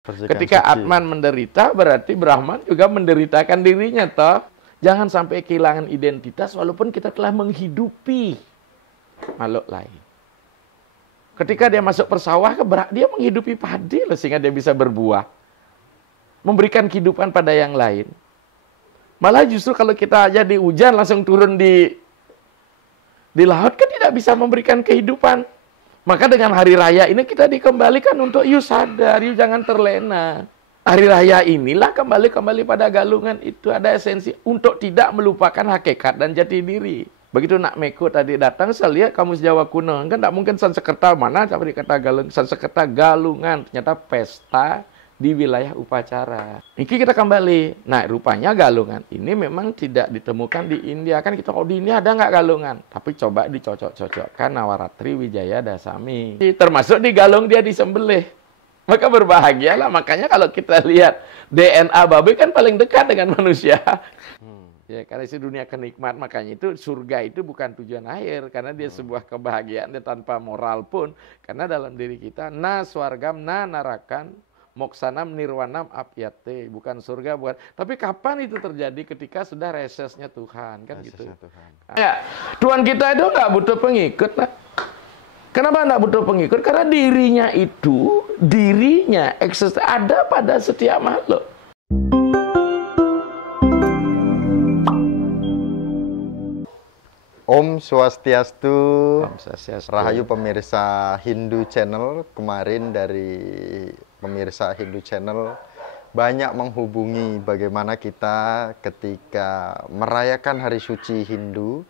Ketika Atman menderita, berarti Brahman juga menderitakan dirinya, toh. Jangan sampai kehilangan identitas walaupun kita telah menghidupi makhluk lain. Ketika dia masuk persawah, dia menghidupi padi loh, sehingga dia bisa berbuah. Memberikan kehidupan pada yang lain. Malah justru kalau kita jadi hujan langsung turun di laut, kan tidak bisa memberikan kehidupan. Maka dengan hari raya ini kita dikembalikan untuk yuk sadar, yuk jangan terlena. Hari raya inilah kembali pada galungan itu, ada esensi untuk tidak melupakan hakikat dan jati diri. Begitu Nak Meko tadi datang, saya lihat kamus Jawa kuno, kan tidak mungkin Sansekerta mana, tapi kata galungan, Sansekerta galungan, ternyata pesta di wilayah upacara. Ini kita kembali. Nah, rupanya galungan ini memang tidak ditemukan di India. Kan kita, di India ada nggak galungan? Tapi coba dicocok-cocokkan Nawaratri Wijaya Dasami. Termasuk di galung dia disembelih. Maka berbahagialah. Makanya kalau kita lihat DNA babi kan paling dekat dengan manusia. Ya, karena isi dunia kenikmat, makanya itu surga itu bukan tujuan akhir. Karena dia sebuah kebahagiaan dia tanpa moral pun. Karena dalam diri kita, na swargam, na narakan, moksanam nirwanam apyate, bukan surga, bukan. Tapi kapan itu terjadi? Ketika sudah resesnya Tuhan, kan gitu. Tuhan. Ya, Tuhan kita itu nggak butuh pengikut. Nah. Kenapa nggak butuh pengikut? Karena dirinya eksis ada pada setiap makhluk. Om Swastiastu. Om Swastiastu. Rahayu pemirsa Hindu Channel. Kemarin dari pemirsa Hindu Channel banyak menghubungi bagaimana kita ketika merayakan hari suci Hindu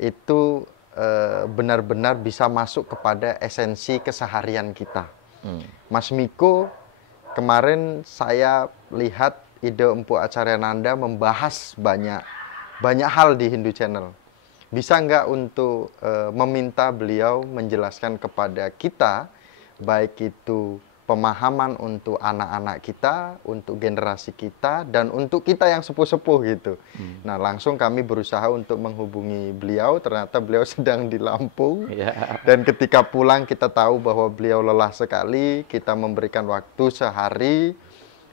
itu benar-benar bisa masuk kepada esensi keseharian kita. Mas Miko, kemarin saya lihat ide Empu Acaryananda membahas banyak hal di Hindu Channel. Bisa nggak untuk meminta beliau menjelaskan kepada kita, baik itu pemahaman untuk anak-anak kita, untuk generasi kita, dan untuk kita yang sepuh-sepuh gitu. Nah, langsung kami berusaha untuk menghubungi beliau, ternyata beliau sedang di Lampung. Dan ketika pulang kita tahu bahwa beliau lelah sekali, kita memberikan waktu sehari.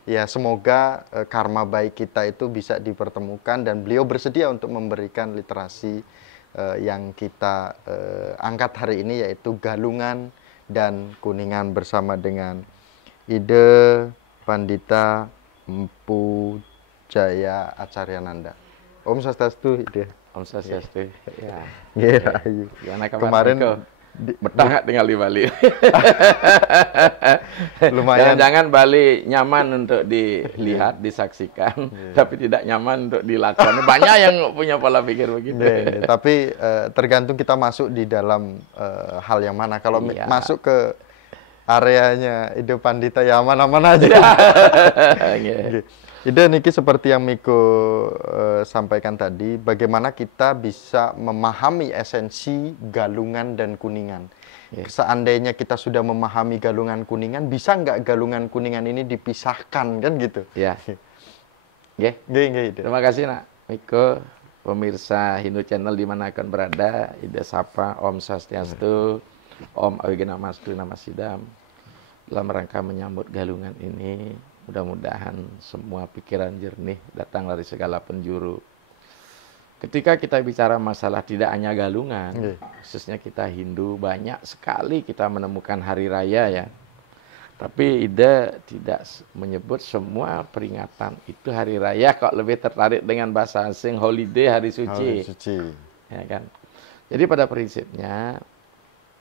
Ya, semoga karma baik kita itu bisa dipertemukan, dan beliau bersedia untuk memberikan literasi yang kita angkat hari ini, yaitu Galungan dan Kuningan bersama dengan Ide Pandita Empu Jaya Acaryananda. Om Swastiastu, Ide. Om Swastiastu. Ya. Gimana kemarin betah tinggal di Bali. Lumayan. Jangan-jangan Bali nyaman untuk dilihat, disaksikan, tapi tidak nyaman untuk dilakoni. Banyak yang punya pola pikir begitu. Tapi tergantung kita masuk di dalam hal yang mana. Kalau masuk ke areanya Ide Pandita ya aman-aman aja. Ide niki seperti yang Miko sampaikan tadi, bagaimana kita bisa memahami esensi Galungan dan Kuningan. Seandainya kita sudah memahami Galungan Kuningan, bisa nggak Galungan Kuningan ini dipisahkan, kan gitu? Ya. Terima kasih Nak Miko, pemirsa Hindu Channel dimanapun berada. Ide sapa Om Swastiastu, Om Awigana-mastu Namasidam, dalam rangka menyambut Galungan ini. Mudah-mudahan semua pikiran jernih datang dari segala penjuru. Ketika kita bicara masalah tidak hanya Galungan, khususnya kita Hindu, banyak sekali kita menemukan hari raya ya. Tapi Ide tidak menyebut semua peringatan itu hari raya, kok lebih tertarik dengan bahasa asing holiday, hari suci. Ya kan? Jadi pada prinsipnya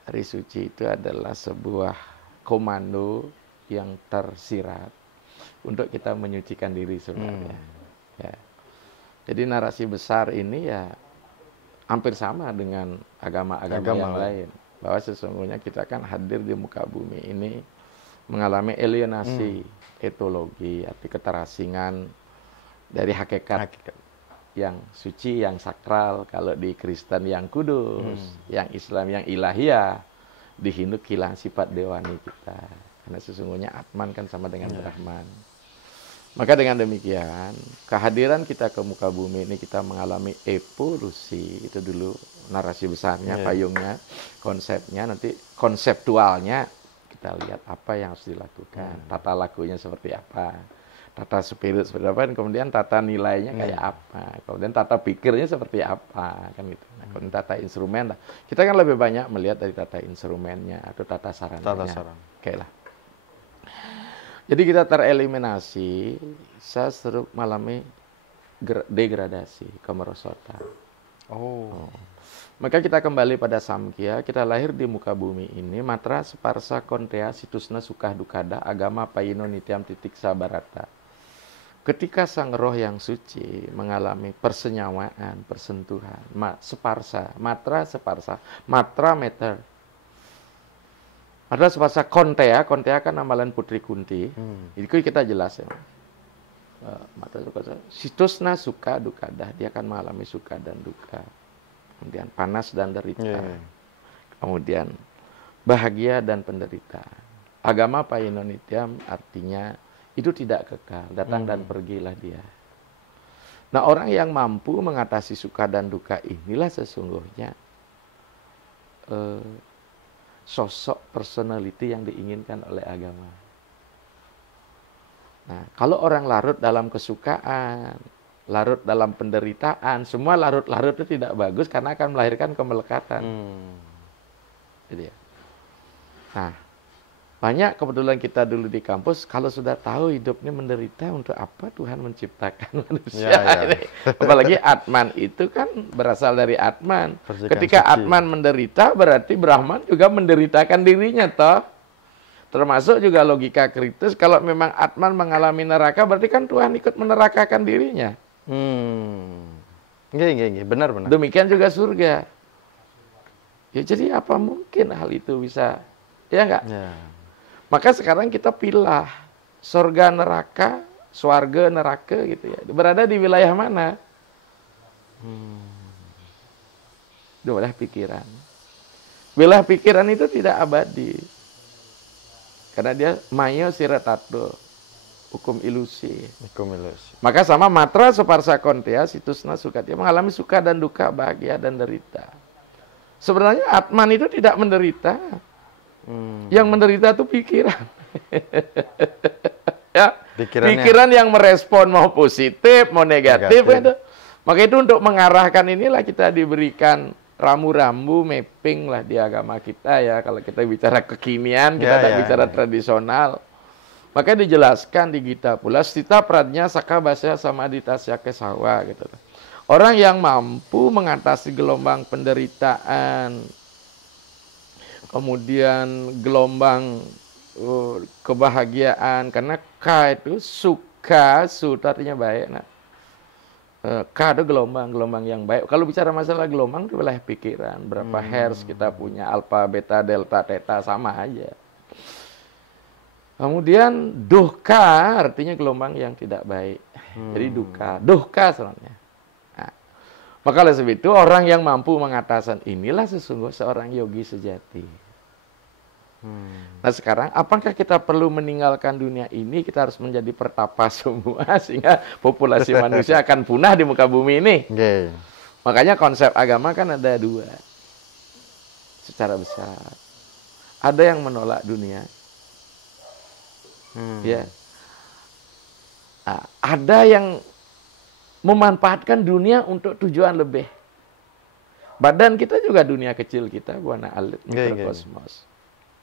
hari suci itu adalah sebuah komando yang tersirat untuk kita menyucikan diri sebenarnya. Ya. Jadi narasi besar ini ya hampir sama dengan agama-agama yang lain. Bahwa sesungguhnya kita kan hadir di muka bumi ini mengalami alienasi etologi, arti keterasingan dari hakikat yang suci, yang sakral. Kalau di Kristen yang kudus, yang Islam yang ilahiyah, di Hindu kehilangan sifat dewani kita. Karena sesungguhnya Atman kan sama dengan Brahman. Maka dengan demikian, kehadiran kita ke muka bumi ini kita mengalami evolusi. Itu dulu narasi besarnya, payungnya, konsepnya. Nanti konseptualnya kita lihat apa yang harus dilakukan, tata lakunya seperti apa, tata spirit seperti apa, dan kemudian tata nilainya kayak apa, kemudian tata pikirnya seperti apa, kan gitu. Nah, kemudian tata instrumen, kita kan lebih banyak melihat dari tata instrumennya atau tata sarannya. Tata saran. Oke lah. Jadi kita tereliminasi, saya seru mengalami degradasi, kemerosotan. Oh. Maka kita kembali pada Samkhya, kita lahir di muka bumi ini, matra separsa kontea situsna sukah dukada, agama payino nityam titik sabarata. Ketika sang roh yang suci mengalami persenyawaan, persentuhan, separsa, matra separsa, matra meter. Matra separsa kontea kan amalan Putri Kunti, itu kita jelas ya. Matra separsa, situsna suka dukada, dia akan mengalami suka dan duka. Kemudian panas dan derita, kemudian bahagia dan penderitaan. Agama payino nityam artinya itu tidak kekal, datang dan pergilah dia. Nah, orang yang mampu mengatasi suka dan duka inilah sesungguhnya sosok personality yang diinginkan oleh agama. Nah, kalau orang larut dalam kesukaan, larut dalam penderitaan, semua larut-larut itu tidak bagus karena akan melahirkan kemelekatan. Jadi ya. Nah, banyak kebetulan kita dulu di kampus, kalau sudah tahu hidup ini menderita, untuk apa Tuhan menciptakan manusia? Apalagi Atman itu kan berasal dari Atman. Ketika Atman menderita, berarti Brahman juga menderitakan dirinya, toh. Termasuk juga logika kritis, kalau memang Atman mengalami neraka, berarti kan Tuhan ikut menerakakan dirinya. Benar. Demikian juga surga. Ya, jadi apa mungkin hal itu bisa, ya enggak? Ya. Maka sekarang kita pilah surga neraka, swarga neraka gitu ya. Berada di wilayah mana? Di wilayah pikiran. Wilayah pikiran itu tidak abadi. Karena dia maya siratato. Hukum ilusi. Maka sama matra separsa kontea situsna suka, dia mengalami suka dan duka, bahagia dan derita. Sebenarnya Atman itu tidak menderita. Yang menderita itu pikiran. Ya, pikiran yang merespon mau positif, mau negatif. Gitu. Maka itu untuk mengarahkan inilah kita diberikan rambu-rambu mapping lah di agama kita ya. Kalau kita bicara kekinian, kita tidak bicara tradisional. Maka dijelaskan di Gita pula, stita pradnya saka basya samadhitasya kesawa gitu. Orang yang mampu mengatasi gelombang penderitaan, kemudian gelombang kebahagiaan, karena ka itu suka, artinya baik. Nah, ka itu gelombang yang baik. Kalau bicara masalah gelombang itu wilayah pikiran, berapa hertz kita punya, alfa, beta, delta, theta, sama aja. Kemudian duhka artinya gelombang yang tidak baik. Jadi duhka sebenarnya. Nah, maka oleh sebab itu orang yang mampu mengatasi inilah sesungguhnya seorang yogi sejati. Nah sekarang apakah kita perlu meninggalkan dunia ini, kita harus menjadi pertapa semua sehingga populasi manusia akan punah di muka bumi ini? Makanya konsep agama kan ada dua secara besar. Ada yang menolak dunia. Ya, ada yang memanfaatkan dunia untuk tujuan lebih. Badan kita juga dunia kecil kita, buana alit mikrokosmos.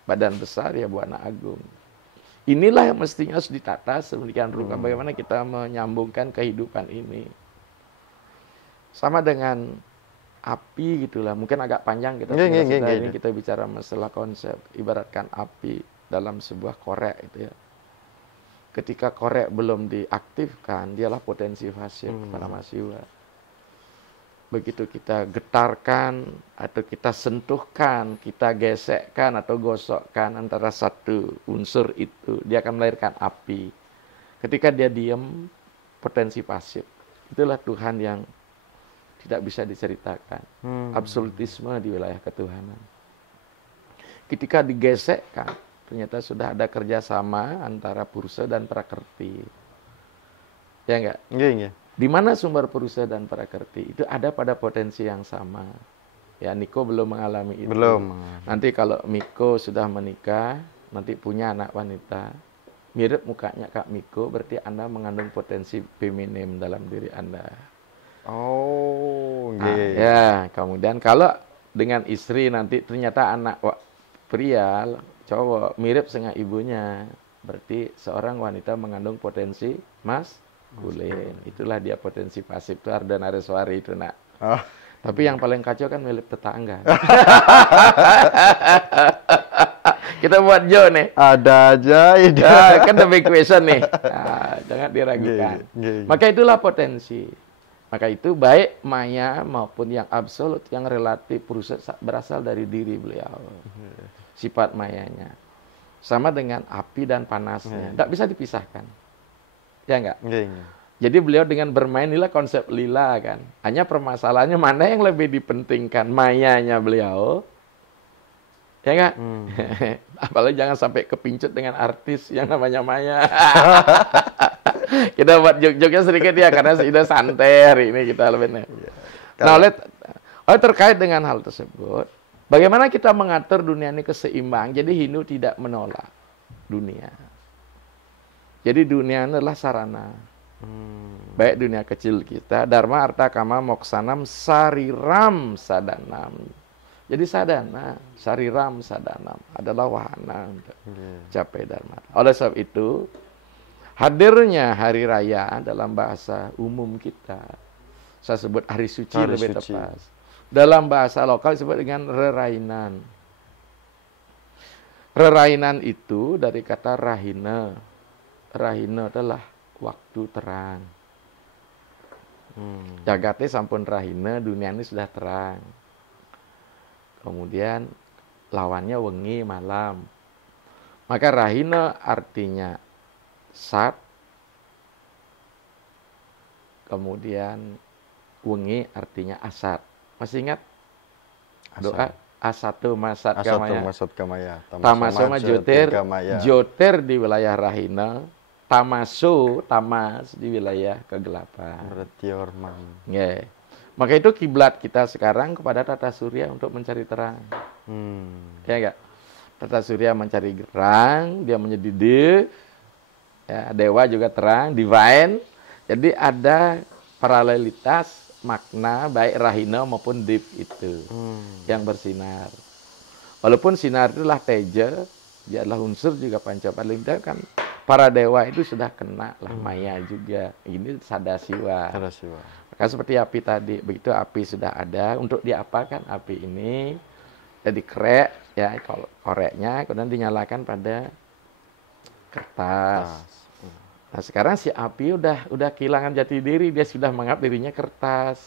Badan besar ya buana agung. Inilah yang mestinya harus ditata sedemikian rupa bagaimana kita menyambungkan kehidupan ini. Sama dengan api gitulah. Mungkin agak panjang kita ini kita bicara masalah konsep. Ibaratkan api dalam sebuah korek itu ya. Ketika korek belum diaktifkan, dialah potensi fasik para mahasiswa. Begitu kita getarkan, atau kita sentuhkan, kita gesekkan atau gosokkan antara satu unsur itu, dia akan melahirkan api. Ketika dia diam, potensi pasif. Itulah Tuhan yang tidak bisa diceritakan. Absolutisme di wilayah ketuhanan. Ketika digesekkan, ternyata sudah ada kerjasama antara Purusha dan Prakrti. Ya enggak? Iya. Di mana sumber Purusha dan Prakrti? Itu ada pada potensi yang sama. Ya, Niko belum mengalami itu. Belum. Nanti kalau Miko sudah menikah, nanti punya anak wanita, mirip mukanya Kak Miko, berarti Anda mengandung potensi feminim dalam diri Anda. Oh, Nah, ya, kemudian kalau dengan istri nanti ternyata anak pria, cowok, mirip dengan ibunya, berarti seorang wanita mengandung potensi maskulin. Itulah dia potensi pasif, itu Ardhanareswari itu, nak. Oh. Tapi yang paling kacau kan milik tetangga. Kita buat Jo nih. Ada aja ide. Kan the big question nih. Nah, jangan diragukan. Maka itulah potensi. Maka itu baik maya maupun yang absolut, yang relatif berasal dari diri beliau. Sifat mayanya. Sama dengan api dan panasnya. Tidak bisa dipisahkan. Ya enggak? Jadi beliau dengan bermain, inilah konsep lila kan. Hanya permasalahannya mana yang lebih dipentingkan, mayanya beliau, ya enggak? Apalagi jangan sampai kepincut dengan artis yang namanya Maya. Kita buat jok-joknya sedikit ya, karena sudah santai hari ini kita lebih. Nah, terkait dengan hal tersebut, bagaimana kita mengatur dunia ini keseimbang? Jadi Hindu tidak menolak dunia. Jadi dunia adalah sarana. Baik dunia kecil kita, dharma artha kama moksanam sariram sadanam. Jadi sadana, sariram sadanam adalah wahana untuk capai dharma. Oleh sebab itu, hadirnya hari raya dalam bahasa umum kita, saya sebut hari suci lebih tepat. Dalam bahasa lokal disebut dengan rerainan. Rerainan itu dari kata rahina. Rahina adalah waktu terang. Jagate sampun rahina, dunia ini sudah terang. Kemudian lawannya wengi, malam. Maka rahina artinya sat. Kemudian wengi artinya asat. Masih ingat? Doa asatu masat kamaya. Tamasoma joter di wilayah rahina. Tamas di wilayah kegelapan. Berarti orman. Yeah. Maka itu kiblat kita sekarang kepada tata surya untuk mencari terang. Ya enggak? Tata surya mencari terang, dia menjadi ya, dewa juga terang, divine. Jadi ada paralelitas makna baik rahina maupun deep itu yang bersinar. Walaupun sinar itulah teja, dia adalah unsur juga pancapalita kan. Para dewa itu sudah kena lah maya juga. Ini sadasiwa. Maka seperti api tadi, begitu api sudah ada, untuk diapakan api ini? Jadi krek, ya kalau koreknya, kemudian dinyalakan pada kertas. Nah sekarang si api udah kehilangan jati diri, dia sudah menganggap dirinya kertas.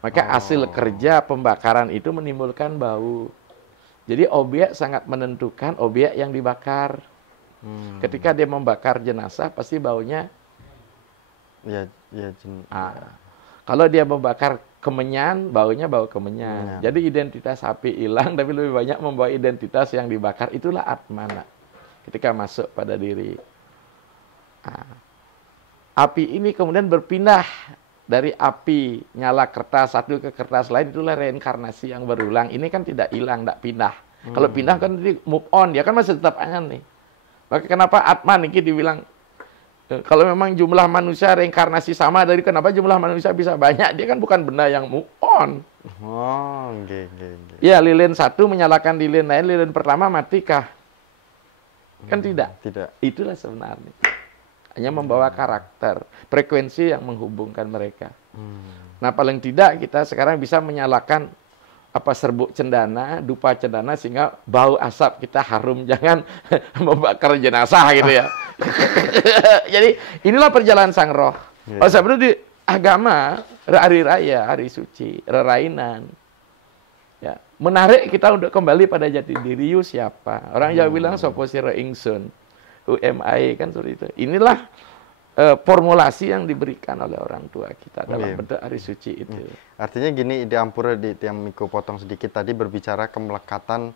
Maka hasil kerja pembakaran itu menimbulkan bau. Jadi objek sangat menentukan objek yang dibakar. Ketika dia membakar jenazah, pasti baunya. Kalau dia membakar kemenyan, baunya bau kemenyan. Jadi identitas api hilang, tapi lebih banyak membawa identitas yang dibakar. Itulah atmana. Ketika masuk pada diri. Api ini kemudian berpindah dari api nyala kertas satu ke kertas lain, itulah reinkarnasi yang berulang. Ini kan tidak hilang, tidak pindah. Kalau pindah kan jadi move on, dia kan masih tetap angan nih. Maka kenapa Atman ini dibilang, kalau memang jumlah manusia reinkarnasi sama, dari kenapa jumlah manusia bisa banyak? Dia kan bukan benda yang move on. Ya, lilin satu menyalakan lilin lain, lilin pertama matikah? Kan tidak. Itulah sebenarnya. Hanya membawa karakter, frekuensi yang menghubungkan mereka. Nah, paling tidak kita sekarang bisa menyalakan serbuk cendana, dupa cendana, sehingga bau asap kita harum, jangan membakar jenazah gitu ya. Jadi inilah perjalanan sang roh. Oleh sebab itu di agama, hari raya, hari suci, rerainan, ya, menarik kita untuk kembali pada jati diri. Siapa? Orang Jawa bilang sopo sira ingsun. UMI kan seperti itu. Inilah formulasi yang diberikan oleh orang tua kita dalam bentuk hari suci itu. Artinya gini, Ide Ampura yang Miko potong sedikit tadi berbicara kemelekatan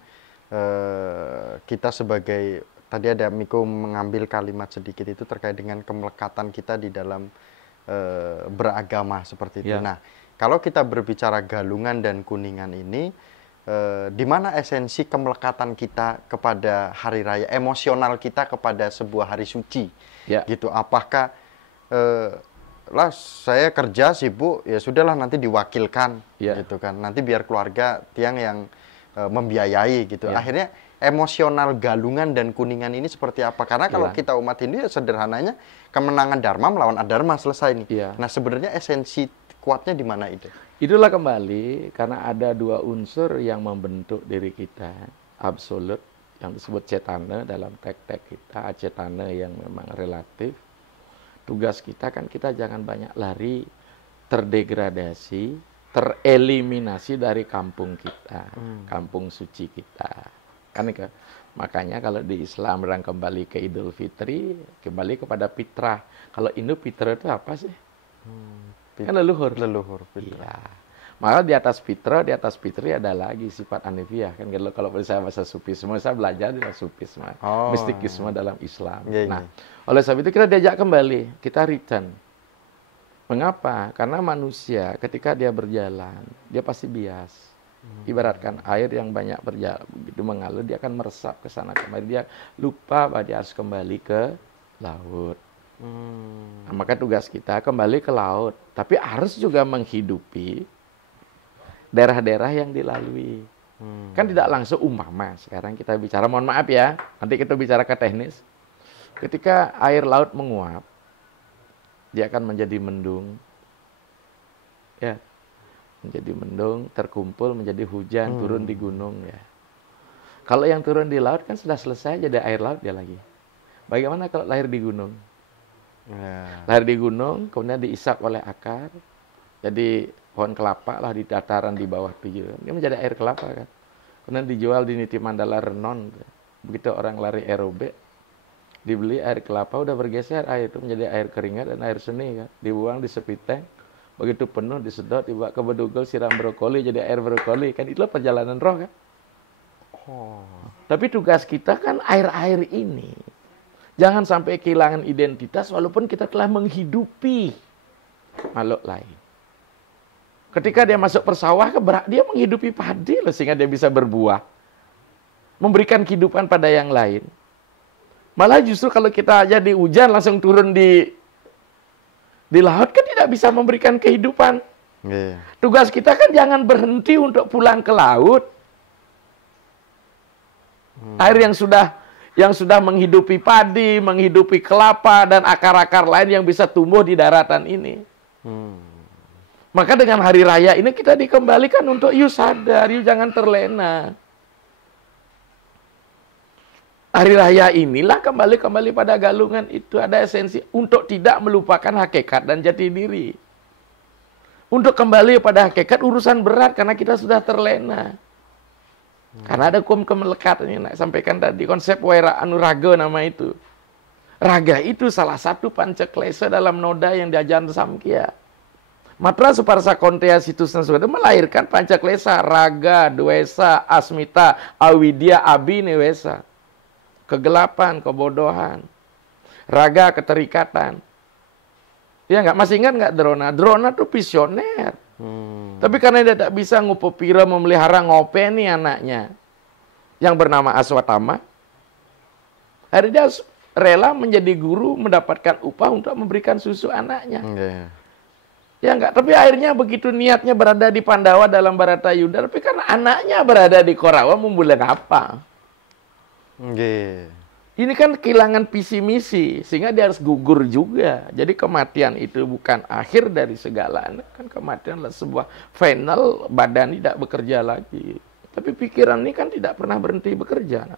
kita sebagai, tadi ada Miko mengambil kalimat sedikit itu terkait dengan kemelekatan kita di dalam beragama seperti itu. Nah, kalau kita berbicara Galungan dan Kuningan ini, di mana esensi kemelekatan kita kepada hari raya, emosional kita kepada sebuah hari suci, Ya. gitu. Apakah lah saya kerja sibuk, ya sudahlah nanti diwakilkan, Ya. gitu kan. Nanti biar keluarga tiang yang membiayai, gitu. Ya. Akhirnya emosional Galungan dan Kuningan ini seperti apa? Karena kalau Ya. kita umat Hindu ya sederhananya kemenangan Dharma melawan Adharma, selesai nih. Ya. Nah sebenarnya esensi kuatnya di mana itu? Itulah kembali karena ada dua unsur yang membentuk diri kita, absolut yang disebut cetana dalam tek-tek kita, acetana yang memang relatif. Tugas kita kan kita jangan banyak lari, terdegradasi, tereliminasi dari kampung kita, kampung suci kita. Kan makanya kalau di Islam orang kembali ke Idul Fitri, kembali kepada fitrah. Kalau Hindu fitrah itu apa sih? Kan leluhur. Leluhur, fitrah. Iya. Maka di atas fitrah, di atas fitri ada lagi sifat anifiah. Kan kalau saya bahasa sufisme, saya belajar di sufisme, mistikisme dalam Islam. Iya, Nah, iya. oleh sebab itu kita diajak kembali, kita return. Mengapa? Karena manusia ketika dia berjalan, dia pasti bias. Ibaratkan air yang banyak berjalan, begitu mengalir, dia akan meresap ke sana kemari. Dia lupa bahwa dia harus kembali ke laut. Nah, maka tugas kita kembali ke laut, tapi harus juga menghidupi daerah-daerah yang dilalui. Kan tidak langsung umpama. Sekarang kita bicara, mohon maaf ya, nanti kita bicara ke teknis. Ketika air laut menguap, dia akan menjadi mendung. Ya. Menjadi mendung, terkumpul menjadi hujan, turun di gunung ya. Kalau yang turun di laut kan sudah selesai jadi air laut dia lagi. Bagaimana kalau lahir di gunung? Ya. Lahir di gunung, kemudian diisap oleh akar, jadi pohon kelapa lah di dataran di bawah pinggir. Dia menjadi air kelapa kan. Kemudian dijual di Niti Mandala Renon. Begitu orang lari aerobik, dibeli air kelapa, udah bergeser air itu menjadi air keringat dan air seni kan. Dibuang di sepiteng, begitu penuh disedot, dibawa ke bedugul, siram brokoli jadi air brokoli kan. Itulah perjalanan roh kan. Tapi tugas kita kan air-air ini jangan sampai kehilangan identitas walaupun kita telah menghidupi makhluk lain. Ketika dia masuk persawah, dia menghidupi padi loh, sehingga dia bisa berbuah. Memberikan kehidupan pada yang lain. Malah justru kalau kita aja di hujan langsung turun di laut kan tidak bisa memberikan kehidupan. Yeah. Tugas kita kan jangan berhenti untuk pulang ke laut. Air yang sudah menghidupi padi, menghidupi kelapa, dan akar-akar lain yang bisa tumbuh di daratan ini. Maka dengan hari raya ini kita dikembalikan untuk you sadar, you jangan terlena. Hari raya inilah kembali pada Galungan itu ada esensi untuk tidak melupakan hakikat dan jati diri. Untuk kembali pada hakikat urusan berat karena kita sudah terlena. Karena ada kemelekatan yang nak sampaikan tadi, konsep waira anuraga nama itu. Raga itu salah satu pancaklesa dalam noda yang diajarkan Samkhya. Matra Suparsa Konteya Situsna Sugata melahirkan pancaklesa, raga, dwesa, asmita, awidya, abhinewesa. Kegelapan, kebodohan. Raga, keterikatan. Ya nggak, masih ingat nggak Drona? Drona tuh visioner. Tapi karena dia tidak bisa ngupopira memelihara ngopeni anaknya yang bernama Aswatama, akhirnya dia rela menjadi guru mendapatkan upah untuk memberikan susu anaknya. Ya enggak, tapi akhirnya begitu niatnya berada di Pandawa dalam Baratayuda, tapi karena anaknya berada di Korawa membulan apa? Ini kan kehilangan visi misi, sehingga dia harus gugur juga. Jadi kematian itu bukan akhir dari segala. Kan kematian adalah sebuah final, badan tidak bekerja lagi. Tapi pikiran ini kan tidak pernah berhenti bekerja.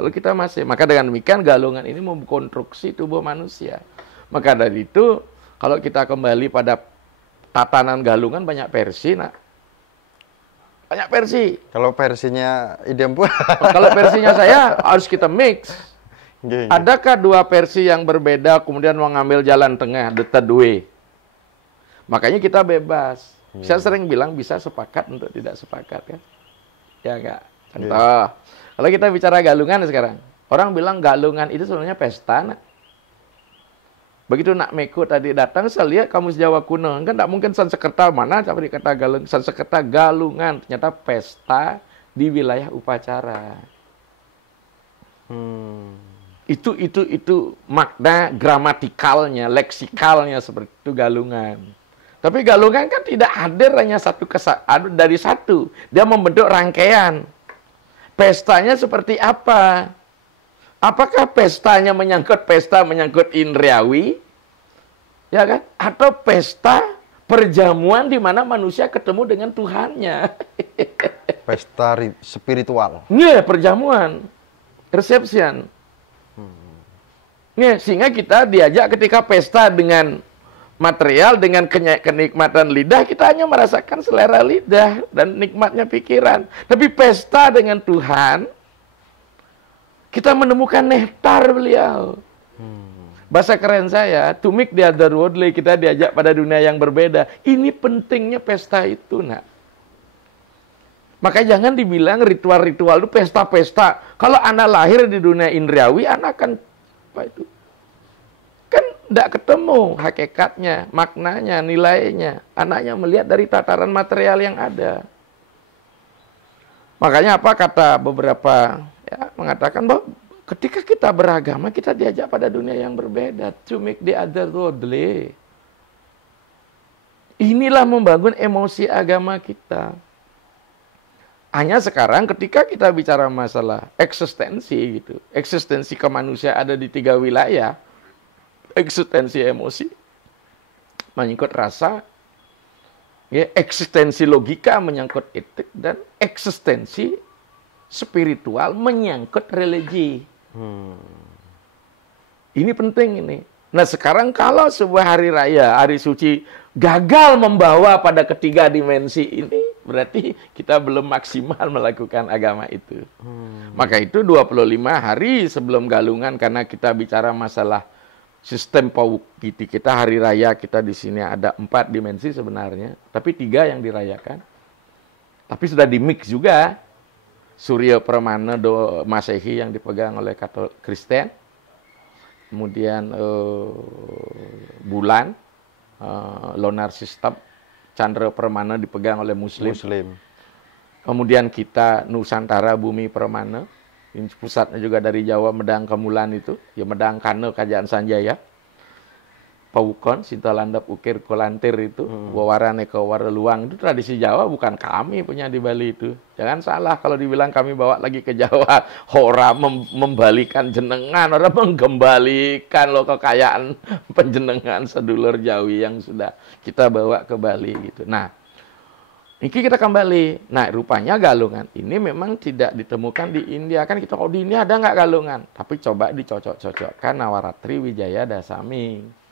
Kalau kita masih, maka dengan demikian Galungan ini mengkonstruksi tubuh manusia. Maka dari itu, kalau kita kembali pada tatanan Galungan banyak versi, banyak versi. Kalau versinya Idempu, kalau versinya saya harus kita mix. Adakah dua versi yang berbeda kemudian mengambil jalan tengah, the third way? Makanya kita bebas. Saya sering bilang bisa sepakat untuk tidak sepakat kan? Ya enggak? Contoh, kalau kita bicara Galungan sekarang, orang bilang Galungan itu sebenarnya pesta. Begitu Nak Meko tadi datang, saya lihat kamus Jawa kuno. Kan tidak mungkin Sansekerta mana, tapi dikata Galungan. Sansekerta Galungan, ternyata pesta di wilayah upacara. Itu makna gramatikalnya, leksikalnya seperti itu galungan. Tapi galungan kan tidak hadir hanya dari satu. Dia membentuk rangkaian. Pestanya seperti apa? Apakah pestanya menyangkut indriawi? Ya kan? Atau pesta perjamuan di mana manusia ketemu dengan Tuhannya. Pesta spiritual. Iya, perjamuan. Reception. Sehingga kita diajak ketika pesta dengan material, dengan kenikmatan lidah, kita hanya merasakan selera lidah dan nikmatnya pikiran. Tapi pesta dengan Tuhan, kita menemukan nektar beliau. Bahasa keren saya, to make the otherworldly, kita diajak pada dunia yang berbeda. Ini pentingnya pesta itu, nak. Maka jangan dibilang ritual-ritual itu pesta-pesta. Kalau anak lahir di dunia indriawi, anak akan apa itu? Kan tidak ketemu hakikatnya, maknanya, nilainya. Anaknya melihat dari tataran material yang ada. Makanya apa kata beberapa mengatakan bahwa ketika kita beragama, kita diajak pada dunia yang berbeda. To make the otherworldly. Inilah membangun emosi agama kita. Hanya sekarang ketika kita bicara masalah eksistensi gitu, eksistensi kemanusiaan ada di 3 wilayah, eksistensi emosi, menyangkut rasa, eksistensi logika menyangkut etik, dan eksistensi spiritual menyangkut religi. Ini penting ini. Nah sekarang kalau sebuah hari raya, hari suci, gagal membawa pada ketiga dimensi ini, berarti kita belum maksimal melakukan agama itu. Maka itu 25 hari sebelum galungan, karena kita bicara masalah sistem Pawukiti kita, hari raya kita di sini ada 4 dimensi sebenarnya, tapi 3 yang dirayakan. Tapi sudah di-mix juga. Surya Pramana Masehi yang dipegang oleh Katolik Kristen. Kemudian bulan, lunar system, Chandra Pramana dipegang oleh Muslim. Kemudian kita Nusantara Bumi Pramana, ini pusatnya juga dari Jawa, Medang Kemulan itu, ya Medang Kane Kajaan Sanjaya, Pawukon, Sintolandap Ukir Kolantir itu, Wawarane Kawara Luang, itu tradisi Jawa, bukan kami punya di Bali itu. Jangan salah kalau dibilang kami bawa lagi ke Jawa, orang membalikan jenengan, orang menggembalikan loh kekayaan penjenengan sedulur Jawi yang sudah kita bawa ke Bali gitu. Nah, ini kita kembali. Nah, rupanya galungan ini memang tidak ditemukan di India. Kan kita, di India ada nggak galungan? Tapi coba dicocok-cocokkan Nawaratri Wijaya Dasaming.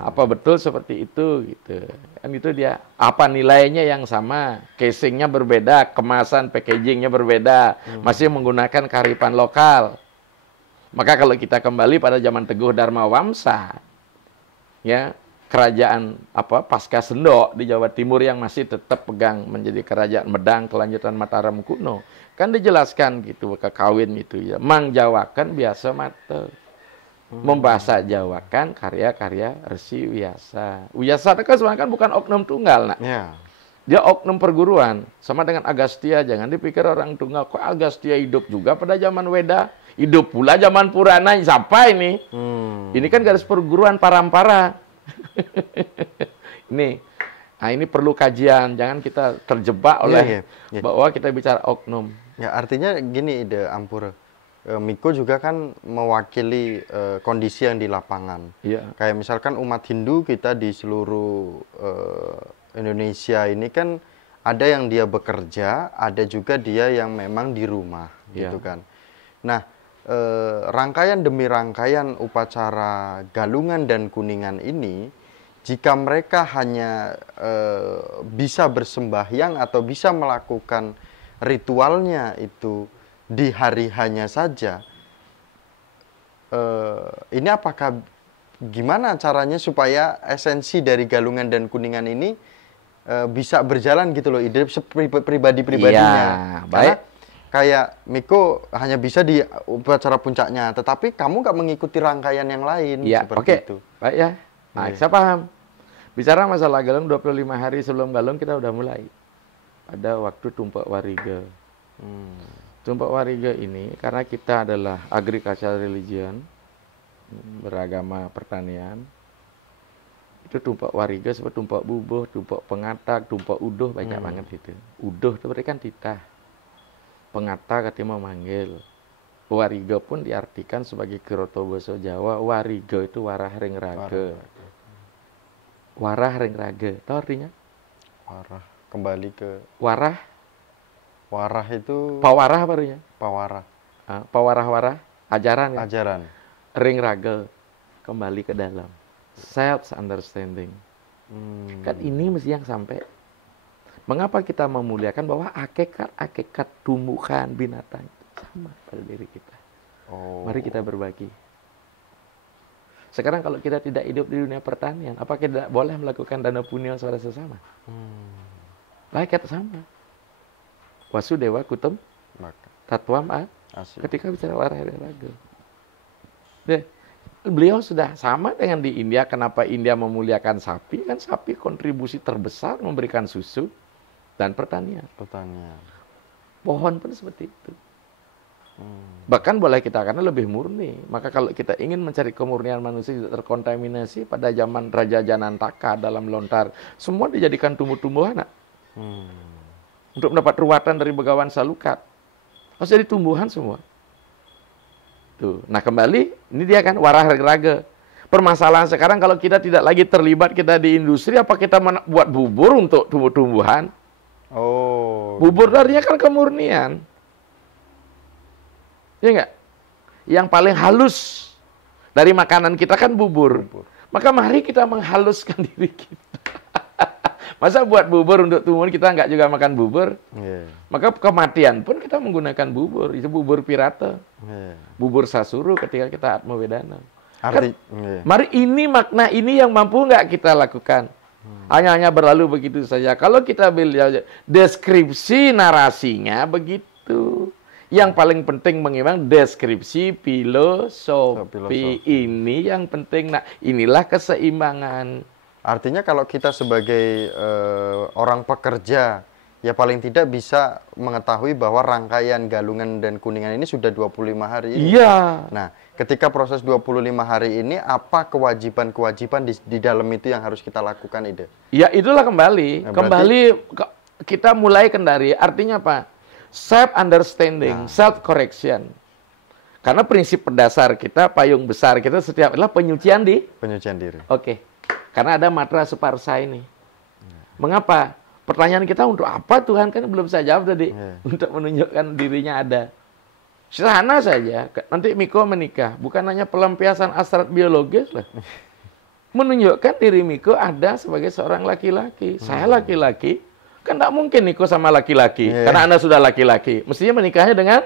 Apa betul seperti itu gitu. Kan itu dia. Apa nilainya yang sama, casingnya berbeda, kemasan packagingnya berbeda, masih menggunakan kearifan lokal. Maka kalau kita kembali pada zaman Teguh Dharma Wamsa, ya, kerajaan Pasca Sendok di Jawa Timur yang masih tetap pegang menjadi kerajaan Medang kelanjutan Mataram kuno, kan dijelaskan gitu kekawin itu ya, mangjawakan biasa mate. Membahasa Jawakan karya-karya Resi Wiyasa. Wiyasa itu kan sebenarnya bukan oknum tunggal, nak. Yeah. Dia oknum perguruan. Sama dengan Agastya. Jangan dipikir orang tunggal. Kok Agastya hidup juga pada zaman Weda? Hidup pula zaman Purana. Siapa ini? Ini kan garis perguruan parampara. Ini. Nah, ini perlu kajian. Jangan kita terjebak oleh bahwa kita bicara oknum. Ya, artinya gini ide Ampura. Miko juga kan mewakili kondisi yang di lapangan. Kayak misalkan umat Hindu kita di seluruh Indonesia ini kan ada yang dia bekerja, ada juga dia yang memang di rumah, gitu kan. Nah, rangkaian demi rangkaian upacara Galungan dan Kuningan ini, jika mereka hanya bisa bersembahyang atau bisa melakukan ritualnya itu di hari hanya saja, ini apakah gimana caranya supaya esensi dari Galungan dan Kuningan ini bisa berjalan gitu loh, ide pribadi-pribadinya. Baik. Kayak Miko hanya bisa di upacara puncaknya, tetapi kamu nggak mengikuti rangkaian yang lain seperti itu. Baik ya. Nah, saya paham. Bicara masalah Galung 25 hari sebelum Galung kita udah mulai. Pada waktu Tumpak Wariga. Tumpak Wariga ini karena kita adalah agricultural religion, beragama pertanian. Itu tumpak Wariga seperti tumpak bubuh, tumpak pengatak, tumpak uduh, banyak banget itu. Uduh itu berarti kan titah. Pengatak katanya memanggil. Wariga pun diartikan sebagai keroto basa Jawa. Wariga itu warah ring raga. Warah ring raga. Tahu artinya? Warah. Kembali ke warah. Warah itu Pawarah apa artinya? pawarah. Pawarah-warah. Ajaran ya? Ajaran. Ring raga. Kembali ke dalam. Self-understanding. Kan ini mesti yang sampai. Mengapa kita memuliakan bahwa hakikat tumbuhan, binatang sama pada diri kita. Mari kita berbagi. Sekarang kalau kita tidak hidup di dunia pertanian, apa kita tidak boleh melakukan dana punya saudara sesama? Layak sama. Wasudewa kutem tatwam ketika bicara warah raga. Beliau sudah sama dengan di India. Kenapa India memuliakan sapi? Kan sapi kontribusi terbesar memberikan susu dan pertanian. Pohon pun seperti itu. Bahkan boleh kita karena lebih murni. Maka kalau kita ingin mencari kemurnian manusia tidak terkontaminasi pada zaman Raja Janantaka dalam lontar, semua dijadikan tumbuh-tumbuhan. Untuk mendapat ruatan dari Begawan Salukat. Harus jadi tumbuhan semua. Tuh. Nah kembali, ini dia kan warah raga. Permasalahan sekarang kalau kita tidak lagi terlibat kita di industri, apa kita buat bubur untuk tumbuh-tumbuhan? Bubur darinya kan kemurnian. Ya enggak? Yang paling halus dari makanan kita kan bubur. Maka mari kita menghaluskan diri kita. Masa buat bubur untuk tumbuhan kita enggak juga makan bubur? Maka kematian pun kita menggunakan bubur. Itu bubur pirata. Bubur sasuru ketika kita atma wedana. Mari ini makna ini yang mampu enggak kita lakukan. Hanya berlalu begitu saja. Kalau kita belajar deskripsi narasinya begitu. Yang paling penting mengimbang deskripsi filosofi. Ini yang penting. Nah, inilah keseimbangan. Artinya kalau kita sebagai orang pekerja, ya paling tidak bisa mengetahui bahwa rangkaian Galungan dan Kuningan ini sudah 25 hari ini. Iya. Nah, ketika proses 25 hari ini, apa kewajiban-kewajiban di dalam itu yang harus kita lakukan, Ide? Ya, itulah kembali. Kita mulai kendari. Artinya apa? Self-understanding, self-correction. Karena prinsip berdasar kita, payung besar kita setiap adalah penyucian diri. Oke. Karena ada matra separsa ini. Mengapa? Pertanyaan kita untuk apa Tuhan? Kan belum saya jawab tadi. Untuk menunjukkan dirinya ada. Sederhana saja. Nanti Miko menikah. Bukan hanya pelampiasan hasrat biologis lah. Menunjukkan diri Miko ada sebagai seorang laki-laki. Saya laki-laki. Kan tidak mungkin Miko sama laki-laki. Karena Anda sudah laki-laki. Mestinya menikahnya dengan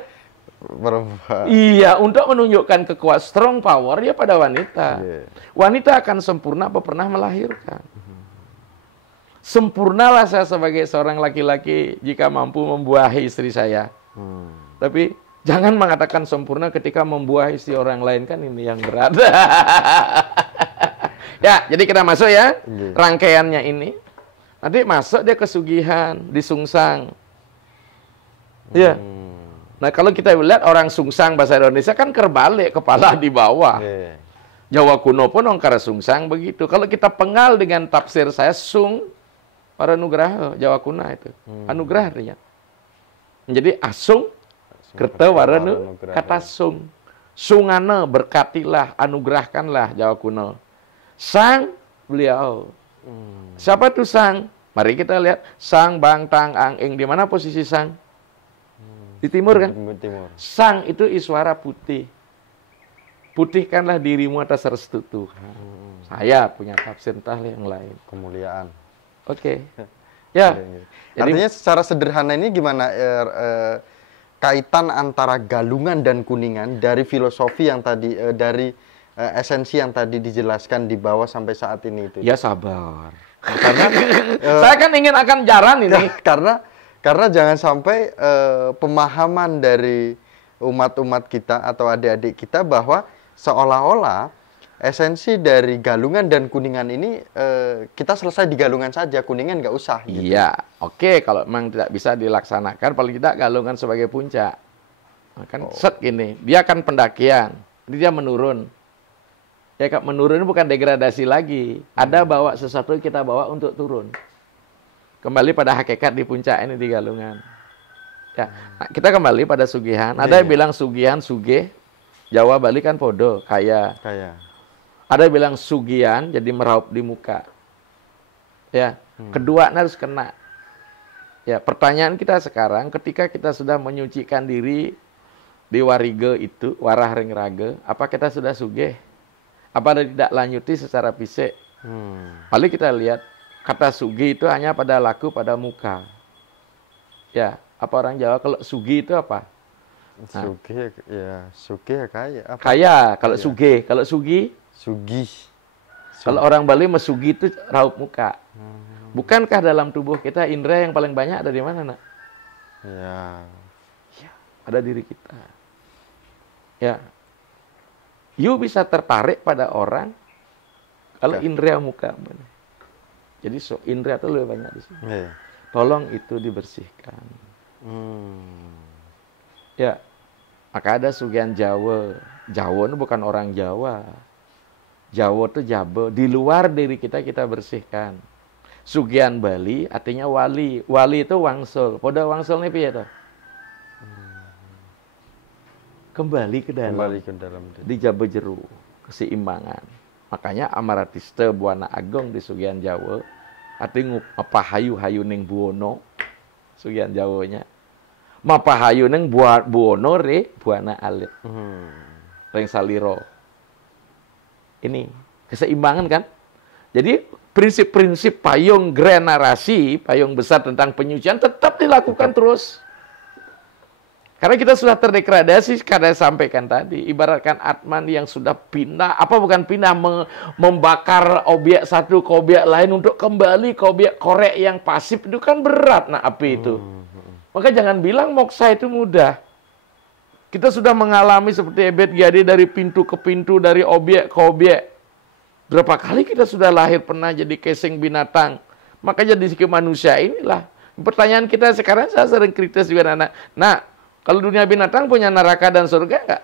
perempuan. Iya, untuk menunjukkan kekuatan strong power ya pada wanita. Wanita akan sempurna apa pernah melahirkan. Sempurnalah saya sebagai seorang laki-laki jika mampu membuahi istri saya. Tapi jangan mengatakan sempurna ketika membuahi istri orang lain, kan ini yang berat. Ya, jadi kita masuk ya. Rangkaiannya ini. Nanti masuk dia kesugihan, disungsang. Ya. Nah, kalau kita lihat orang sungsang bahasa Indonesia kan kerbalik, kepala di bawah. Jawa kuno pun ongkar sungsang begitu. Kalau kita pengal dengan tafsir saya, sung, para nugraha, Jawa kuno itu. Anugerah artinya. Jadi asung, kerta waranu, kata sung. Sungana, berkatilah, anugerahkanlah, Jawa kuno. Sang, beliau. Siapa tuh sang? Mari kita lihat. Sang, bang, tang, ang, ing. Di mana posisi sang? Di timur kan? Timur. Sang itu iswara putih. Putihkanlah dirimu atas restu Tuhan. Saya punya tafsir entah yang lain. Kemuliaan. Oke. Ya. Artinya secara sederhana ini gimana kaitan antara Galungan dan Kuningan dari filosofi yang tadi dari esensi yang tadi dijelaskan di bawah sampai saat ini itu? Ya sabar. Karena saya kan ingin akan jalan ini. Karena jangan sampai pemahaman dari umat-umat kita atau adik-adik kita bahwa seolah-olah esensi dari Galungan dan Kuningan ini kita selesai di Galungan saja, Kuningan nggak usah. Gitu. Iya, oke. Kalau memang tidak bisa dilaksanakan, paling tidak Galungan sebagai puncak. Nah, kan set gini, dia kan pendakian, jadi dia menurun. Ya, menurun bukan degradasi lagi. Ada bawa sesuatu kita bawa untuk turun. Kembali pada hakikat di puncak ini di Galungan. Ya, nah, kita kembali pada sugihan. Ada yang bilang sugihan, sugih, Jawa Bali kan podo, kaya. Ada yang bilang sugihan, jadi meraup di muka. Ya, kedua harus kena. Ya, pertanyaan kita sekarang, ketika kita sudah menyucikan diri di warige itu, warah ring rage, apa kita sudah sugih? Apa tidak lanjuti secara fisik? Paling kita lihat, kata sugi itu hanya pada laku pada muka. Ya, apa orang Jawa kalau sugi itu apa? Nah, sugi ya kaya. Apa? Kaya, kalau sugi. Kalau sugi? Sugi. Kalau orang Bali mesugi itu raup muka. Bukankah dalam tubuh kita indera yang paling banyak ada di mana, nak? Ya, ada diri kita. Ya. You bisa tertarik pada orang kalau indera muka. Jadi indera itu lebih banyak di sini. Tolong itu dibersihkan. Ya, maka ada sugihan Jawa. Jawa itu bukan orang Jawa. Jawa itu Jawa. Di luar diri kita bersihkan. Sugihan Bali artinya wali. Wali itu wangsul. Pada wangsul ini piye toh? Kembali ke dalam. Di Jaba Jeru. Keseimbangan. Makanya Amaratista Buana Agong di sugihan Jawa. Artinya apa hayu ning buono. Sugihan Jawanya. Mapahayu neng buono re buana alit. Reng saliro. Ini keseimbangan kan? Jadi prinsip-prinsip payung grand narasi, payung besar tentang penyucian tetap dilakukan terus. Karena kita sudah terdegradasi, karena sampaikan tadi, ibaratkan Atman yang sudah pindah, apa bukan pindah, membakar objek satu ke objek lain untuk kembali ke objek korek yang pasif, itu kan berat, nah api itu. Maka jangan bilang moksa itu mudah. Kita sudah mengalami seperti Ebed Gyadi dari pintu ke pintu, dari objek ke objek. Berapa kali kita sudah lahir pernah jadi casing binatang. Maka jadi ke manusia inilah. Pertanyaan kita sekarang, saya sering kritis juga anak. Nah, kalau dunia binatang punya neraka dan surga enggak?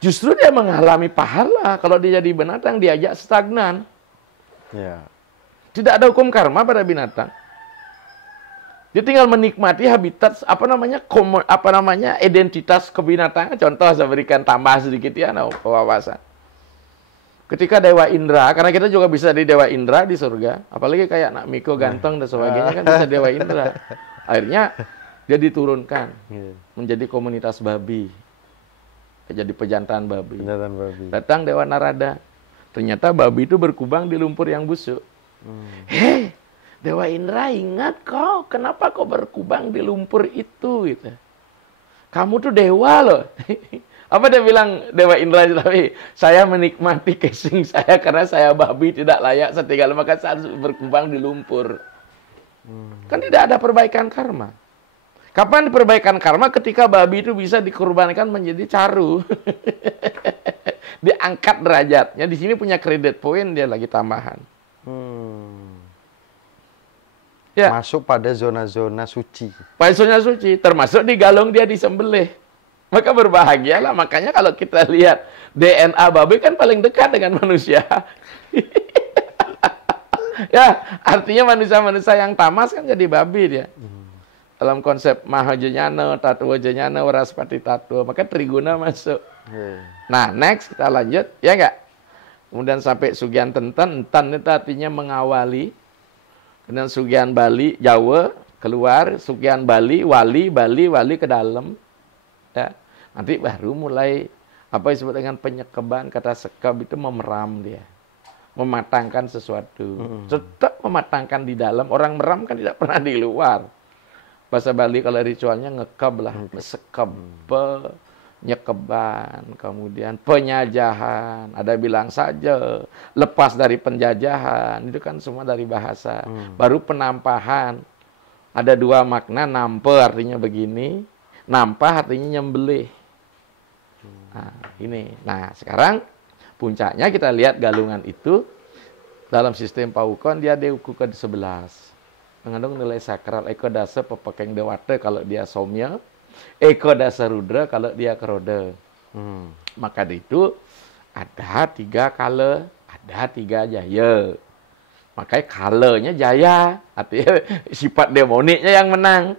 Justru dia mengalami pahala. Kalau dia jadi binatang, diajak stagnan. Tidak ada hukum karma pada binatang. Dia tinggal menikmati habitat identitas kebinatangan. Contoh saya berikan tambah sedikit ya, wawasan. Ketika Dewa Indra, karena kita juga bisa di Dewa Indra di surga, apalagi kayak Nak Miko ganteng dan sebagainya kan bisa Dewa Indra. Akhirnya dia diturunkan menjadi komunitas babi, jadi pejantan babi. Datang Dewa Narada, ternyata babi itu berkubang di lumpur yang busuk. Hei, Dewa Indra, ingat kau, kenapa kau berkubang di lumpur itu? Gitu. Kamu tuh dewa loh. Apa dia bilang Dewa Indra? Tapi saya menikmati casing saya karena saya babi tidak layak setinggal, maka saya harus berkubang di lumpur. Kan tidak ada perbaikan karma. Kapan perbaikan karma? Ketika babi itu bisa dikorbankan menjadi caru. Diangkat derajatnya. Di sini punya kredit poin, dia lagi tambahan. Ya. Masuk pada zona-zona suci. Pada zona suci, termasuk di galung dia disembelih. Maka berbahagialah. Makanya kalau kita lihat DNA babi kan paling dekat dengan manusia. Ya, artinya manusia-manusia yang tamas kan jadi babi dia. Dalam konsep Mahajanyana, Tattwa Janyana, Waraspati Tattwa, maka Triguna masuk. Nah, next kita lanjut, ya enggak? Kemudian sampai Sugihan Tenten, Enten itu artinya mengawali. Kemudian Sugihan Bali, Jawa, keluar. Sugihan Bali, Wali ke dalam. Ya. Nanti baru mulai, apa disebut dengan penyekeban, kata sekeb itu memeram dia. Mematangkan sesuatu. Tetap mematangkan di dalam. Orang meram kan tidak pernah di luar. Bahasa Bali kalau ritualnya ngekeb lah. Sekeb, penyekeban, kemudian penyajahan. Ada bilang saja, lepas dari penjajahan. Itu kan semua dari bahasa. Baru penampahan. Ada dua makna, nampe artinya begini. Nampah artinya nyembelih. Nah, ini. Nah, sekarang puncaknya kita lihat galungan itu dalam sistem paukon dia ada uku ke-11. Mengandung nilai sakral eko dasa pepekeng dewata kalau dia somya, eko dasa rudra kalau dia keroda. Maka itu ada 3 kala, ada 3 jaya. Makanya kalanya jaya, artinya sifat demoniknya yang menang.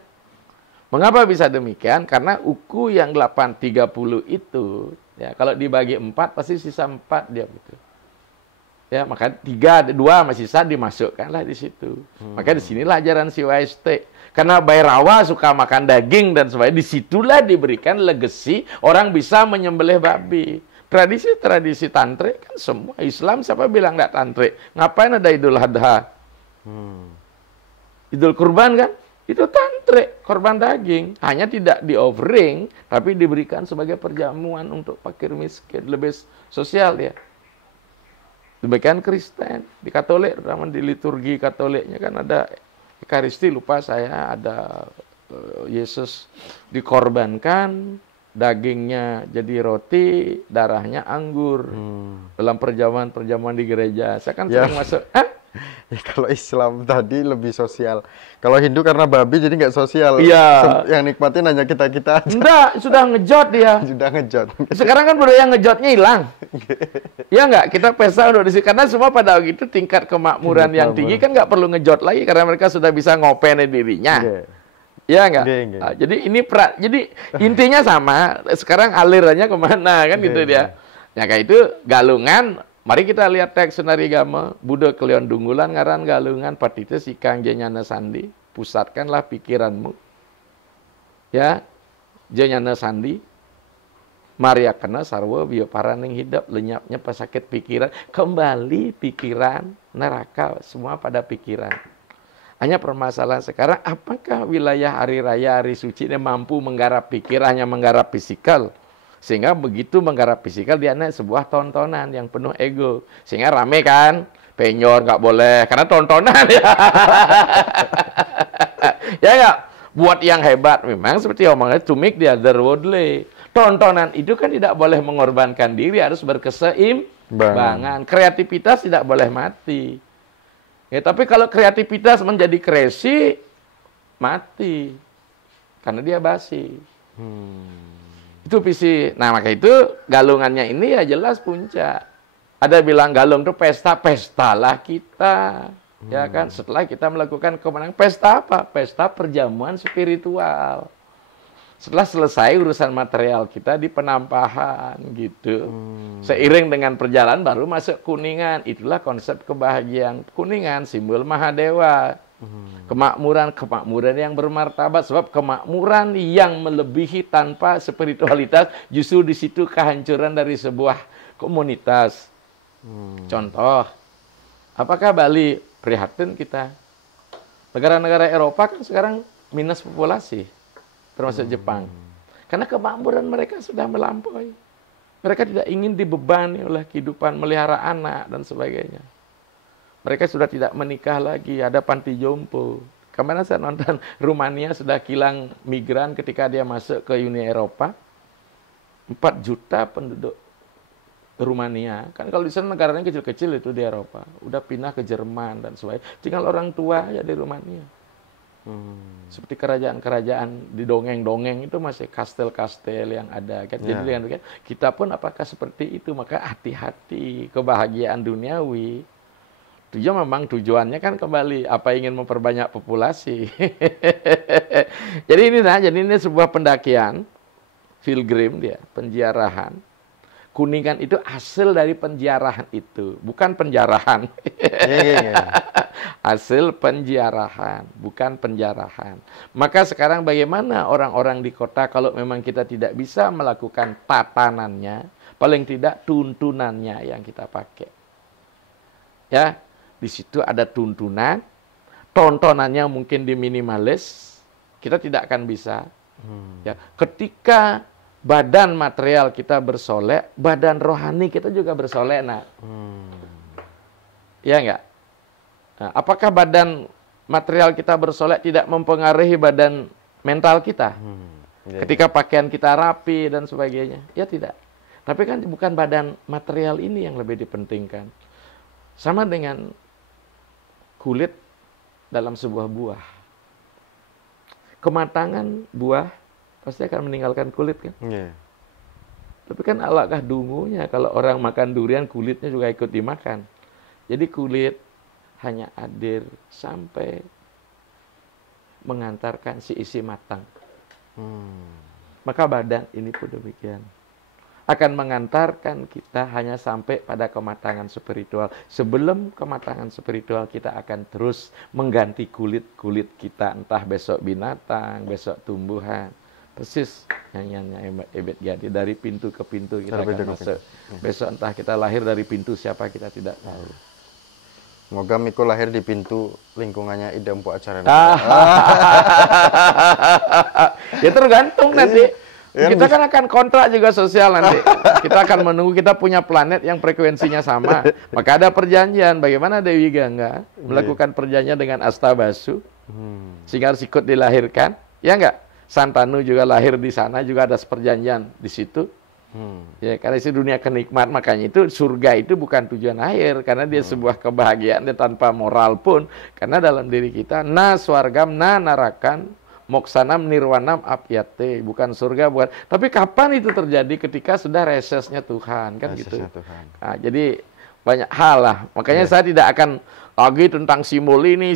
Mengapa bisa demikian? Karena uku yang 830 itu, ya kalau dibagi 4 pasti sisa 4 dia begitu. Ya, maka 3, 2 masih sisa dimasukkanlah di situ. Maka disinilah ajaran si WST. Karena Bhairawa suka makan daging dan sebagainya, disitulah diberikan legasi orang bisa menyembelih babi. Tradisi-tradisi tantrik kan semua Islam, siapa bilang nggak tantrik? Ngapain ada Idul Adha? Idul Kurban kan? Itu tantrik, korban daging. Hanya tidak di-offering, tapi diberikan sebagai perjamuan untuk fakir miskin. Lebih sosial ya. Demikian Kristen. Di Katolik, terutama di liturgi Katoliknya kan ada Ekaristi, lupa saya, ada Yesus dikorbankan, dagingnya jadi roti, darahnya anggur. Dalam perjamuan-perjamuan di gereja. Saya kan sering masuk. Ya, kalau Islam tadi lebih sosial. Kalau Hindu karena babi jadi nggak sosial. Iya. Yang nikmatin hanya kita-kita aja. Enggak, sudah ngejot dia. Sudah ngejot. Sekarang kan budaya ngejotnya hilang. Ya enggak, kita pesta udah di sini. Karena semua pada waktu itu tingkat kemakmuran yang tinggi kan nggak perlu ngejot lagi. Karena mereka sudah bisa ngopen dirinya. Ya enggak? Nah, jadi ini jadi intinya sama. Sekarang alirannya kemana kan gitu dia. Ya kayak itu galungan. Mari kita lihat teks Sunarigama. Buddha Kelion Dunggulan ngaran galungan patite sikang jenyana sandi. Pusatkanlah pikiranmu. Ya, jenyana sandi. Maria kena sarwa bio paraning hidup lenyapnya pesakit pikiran. Kembali pikiran neraka semua pada pikiran. Hanya permasalahan sekarang, apakah wilayah hari raya, hari suci ini mampu menggarap pikirannya, menggarap fisikal? Sehingga begitu menggarap fisikal, dia sebuah tontonan yang penuh ego. Sehingga rame kan, penyor nggak boleh, karena tontonan ya. Ya nggak? Buat yang hebat, memang seperti omongnya, to make the other worldly. Tontonan itu kan tidak boleh mengorbankan diri, harus berkeseimbangan. Kreativitas tidak boleh mati. Ya, tapi kalau kreativitas menjadi crazy, mati. Karena dia basi. Itu visi. Nah, maka itu galungannya ini ya jelas puncak. Ada bilang galung itu pesta, pestalah kita. Ya kan? Setelah kita melakukan kemenangan, pesta apa? Pesta perjamuan spiritual. Setelah selesai urusan material kita di penampahan gitu. Seiring dengan perjalanan baru masuk Kuningan. Itulah konsep kebahagiaan. Kuningan simbol Mahadewa. Kemakmuran yang bermartabat, sebab kemakmuran yang melebihi tanpa spiritualitas justru di situ kehancuran dari sebuah komunitas. Contoh, apakah Bali prihatin kita? Negara-negara Eropa kan sekarang minus populasi, termasuk Jepang, karena kemakmuran mereka sudah melampaui. Mereka tidak ingin dibebani oleh kehidupan melihara anak dan sebagainya. Mereka sudah tidak menikah lagi, ada panti jompo. Kemarin saya nonton Rumania sudah kilang migran ketika dia masuk ke Uni Eropa. 4 juta penduduk Rumania. Kan kalau di sana negaranya kecil-kecil itu di Eropa. Udah pindah ke Jerman dan sebagainya. Tinggal orang tua ya di Rumania. Seperti kerajaan-kerajaan di dongeng-dongeng itu masih kastel-kastel yang ada. Kan? Jadi dengan kita pun apakah seperti itu? Maka hati-hati, kebahagiaan duniawi. Memang tujuannya kan kembali apa ingin memperbanyak populasi. Jadi ini sebuah pendakian, pilgrim dia, penziarahan. Kuningan itu hasil dari penziarahan itu, bukan penjarahan. Hasil penziarahan, bukan penjarahan. Maka sekarang bagaimana orang-orang di kota kalau memang kita tidak bisa melakukan tatanannya, paling tidak tuntunannya yang kita pakai. Ya. Di situ ada tuntunan, tontonannya mungkin diminimalis, kita tidak akan bisa. Ya, ketika badan material kita bersolek, badan rohani kita juga bersolek, nak. Ya enggak? Nah, apakah badan material kita bersolek tidak mempengaruhi badan mental kita? Ketika pakaian kita rapi dan sebagainya, ya tidak. Tapi kan bukan badan material ini yang lebih dipentingkan. Sama dengan kulit dalam sebuah buah. Kematangan buah pasti akan meninggalkan kulit kan? Yeah. Tapi kan alangkah dungunya kalau orang makan durian kulitnya juga ikut dimakan. Jadi kulit hanya hadir sampai mengantarkan si isi matang. Maka badan ini pun demikian. Akan mengantarkan kita hanya sampai pada kematangan spiritual. Sebelum kematangan spiritual kita akan terus mengganti kulit-kulit kita. Entah besok binatang, besok tumbuhan. Persis nyanyiannya Ebet Gyadi. Dari pintu ke pintu kita akan masuk. Besok entah kita lahir dari pintu siapa kita tidak tahu. Semoga Miko lahir di pintu lingkungannya Ida Empu Acara. Ya tergantung nanti. Kita kan akan kontrak juga sosial nanti. Kita akan menunggu kita punya planet yang frekuensinya sama. Maka ada perjanjian. Bagaimana Dewi Gangga melakukan perjanjian dengan Astabasu sehingga harus ikut dilahirkan? Ya enggak? Santanu juga lahir di sana, juga ada perjanjian di situ. Ya, karena itu dunia kenikmat, makanya itu surga itu bukan tujuan akhir, karena dia sebuah kebahagiaan dia tanpa moral pun. Karena dalam diri kita na swargam na narakan moksanam nirwanam apyate, bukan surga, bukan. Tapi kapan itu terjadi? Ketika sudah resesnya Tuhan, kan gitu. Tuhan. Nah, jadi banyak hal lah. Makanya saya tidak akan lagi tentang simbol ini,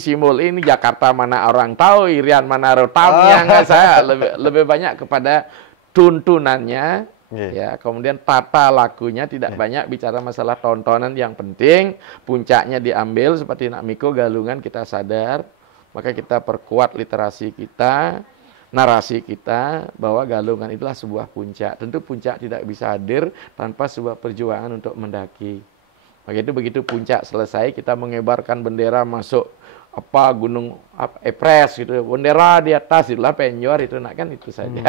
Jakarta mana orang tahu, Irian mana rotamnya, enggak. Saya lebih banyak kepada tuntunannya. Ya, kemudian tata lakunya, tidak banyak bicara masalah tontonan. Yang penting puncaknya diambil seperti Nak Miko Galungan, kita sadar. Maka kita perkuat literasi kita, narasi kita, bahwa Galungan itulah sebuah puncak. Tentu puncak tidak bisa hadir tanpa sebuah perjuangan untuk mendaki. Maka itu begitu puncak selesai, kita mengibarkan bendera masuk gunung Everest gitu, bendera di atas, itulah penyor itu, nak kan itu saja.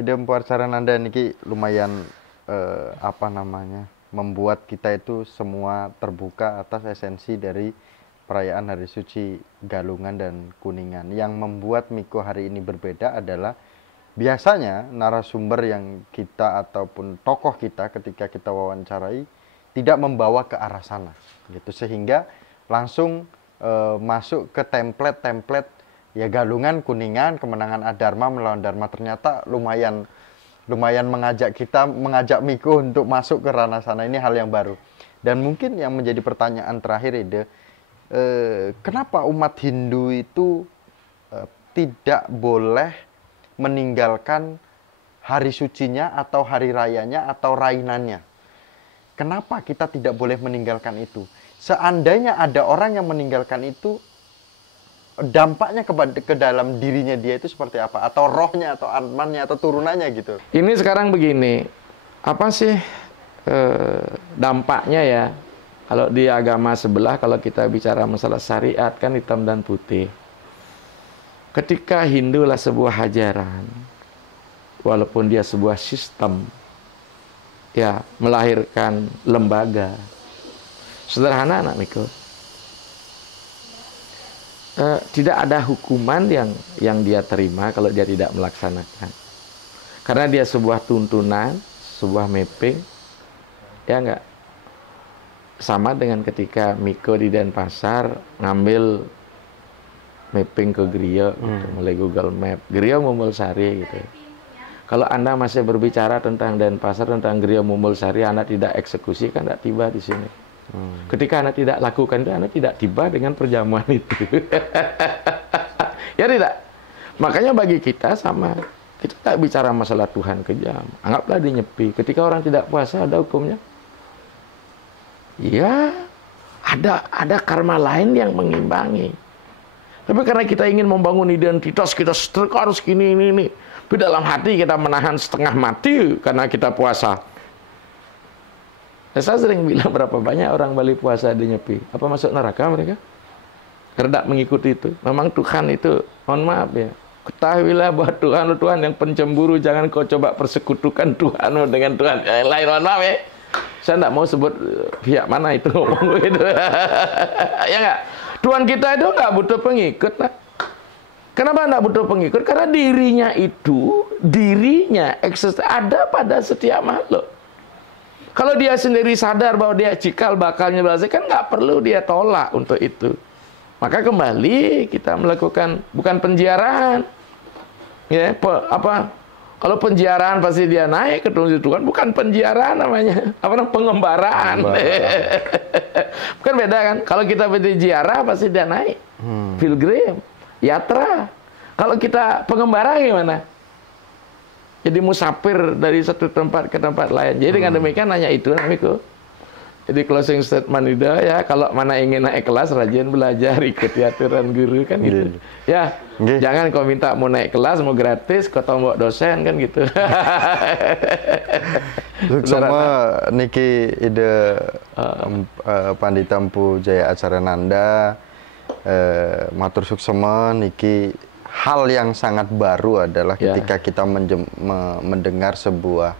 Ide Empu Acara Nanda niki lumayan membuat kita itu semua terbuka atas esensi dari perayaan Hari Suci Galungan dan Kuningan. Yang membuat Miko hari ini berbeda adalah biasanya narasumber yang kita ataupun tokoh kita ketika kita wawancarai tidak membawa ke arah sana, gitu, sehingga langsung masuk ke template ya Galungan, Kuningan, kemenangan Adharma melawan Dharma. Ternyata lumayan mengajak Miko untuk masuk ke ranah sana. Ini hal yang baru. Dan mungkin yang menjadi pertanyaan terakhir, Ide, kenapa umat Hindu itu tidak boleh meninggalkan hari sucinya atau hari rayanya atau rainannya? Kenapa kita tidak boleh meninggalkan itu? Seandainya ada orang yang meninggalkan itu, dampaknya ke dalam dirinya dia itu seperti apa? Atau rohnya, atau atmannya, atau turunannya gitu. Ini sekarang begini, apa sih dampaknya ya? Kalau di agama sebelah, kalau kita bicara masalah syariat, kan hitam dan putih. Ketika Hindu lah sebuah ajaran, walaupun dia sebuah sistem, ya melahirkan lembaga. Sederhana, Nak Miko. Tidak ada hukuman yang dia terima kalau dia tidak melaksanakan. Karena dia sebuah tuntunan, sebuah mapping, ya enggak? Sama dengan ketika Miko di Denpasar ngambil mapping ke Griya, gitu, mulai Google Map, Griya Mumulsari gitu. Kalau Anda masih berbicara tentang Denpasar, tentang Griya Mumulsari, Anda tidak eksekusi, kan tidak tiba di sini. Ketika Anda tidak lakukan itu, Anda tidak tiba dengan perjamuan itu. Ya tidak. Makanya bagi kita sama, kita tidak bicara masalah Tuhan kejam. Anggaplah dia nyepi. Ketika orang tidak puasa, ada hukumnya. Ya, ada karma lain yang mengimbangi. Tapi karena kita ingin membangun identitas, kita harus gini, ini. Tapi dalam hati kita menahan setengah mati karena kita puasa. Saya sering bilang berapa banyak orang Bali puasa di nyepi. Apa masuk neraka mereka? Karena tidak mengikuti itu. Memang Tuhan itu, mohon maaf ya, ketahuilah bahwa Tuhan yang pencemburu. Jangan kau coba persekutukan Tuhan dengan Tuhan yang lain. Mohon maaf ya. Saya tidak mau sebut pihak mana itu ngomong gitu. Ya enggak? Tuhan kita itu enggak butuh pengikut lah. Kenapa tidak butuh pengikut? Karena dirinya itu, ada pada setiap makhluk. Kalau dia sendiri sadar bahwa dia cikal bakalnya belajar, kan nggak perlu dia tolak untuk itu. Maka kembali kita melakukan bukan penjarahan, ya kalau penjarahan pasti dia naik ke Tuhan, bukan penjarahan namanya, pengembaraan. Bukan beda kan? Kalau kita berziarah pasti dia naik, pilgrim, yatra. Kalau kita pengembara gimana? Jadi musafir dari satu tempat ke tempat lain. Jadi dengan demikian hanya itu, Miko. Jadi closing statement itu ya, kalau mana ingin naik kelas, rajin belajar, ikuti aturan guru kan gitu. Ya, jangan kau minta mau naik kelas, mau gratis, kau tombok dosen kan gitu. Sama niki ide Pandita Empu Jaya Acarananda, matur suksema niki. Hal yang sangat baru adalah ketika kita mendengar sebuah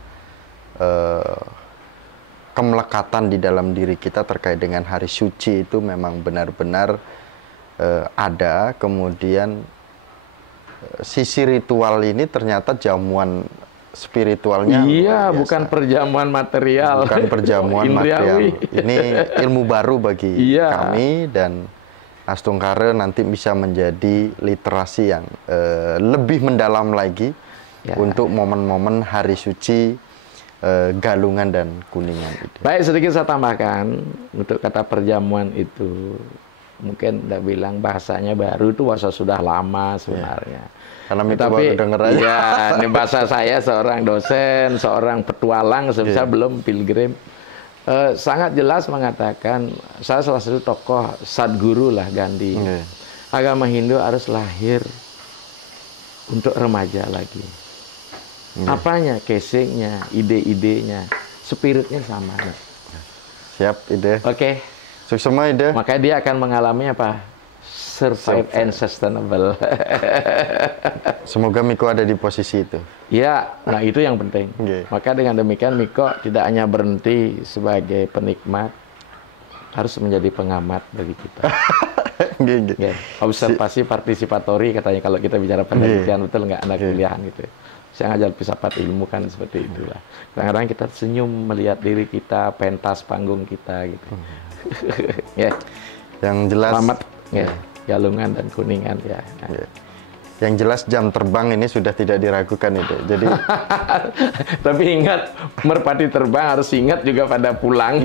kemelekatan di dalam diri kita terkait dengan hari suci itu memang benar-benar ada. Kemudian sisi ritual ini ternyata jamuan spiritualnya. Iya, bukan perjamuan material. Bukan perjamuan material. Ini ilmu baru bagi kami, dan Astungkara nanti bisa menjadi literasi yang lebih mendalam lagi untuk momen-momen hari suci Galungan dan Kuningan itu. Baik, sedikit saya tambahkan untuk kata perjamuan itu. Mungkin tidak bilang bahasanya baru, itu bahasa sudah lama sebenarnya. Karena itu baru denger aja. Ya, ini bahasa saya seorang dosen, seorang petualang, sebisa belum pilgrim. Sangat jelas mengatakan, saya salah satu tokoh Sadguru lah, Gandhi. Agama Hindu harus lahir untuk remaja lagi. Apanya? Casingnya, ide-idenya, spiritnya sama. Siap, ide. Oke. Suksema ide. Makanya dia akan mengalami apa? Survive and sustainable. Semoga Miko ada di posisi itu. Ya, nah itu yang penting. Maka dengan demikian Miko tidak hanya berhenti sebagai penikmat, harus menjadi pengamat bagi kita. Observasi partisipatori katanya kalau kita bicara penelitian, betul nggak, anak kuliahan gitu. Saya ngajar filsafat ilmu kan seperti itulah. Kadang-kadang kita senyum melihat diri kita, pentas panggung kita gitu. Yang jelas. Selamat. Galungan dan Kuningan ya. Yang jelas jam terbang ini sudah tidak diragukan itu. Jadi tapi ingat, merpati terbang harus ingat juga pada pulang.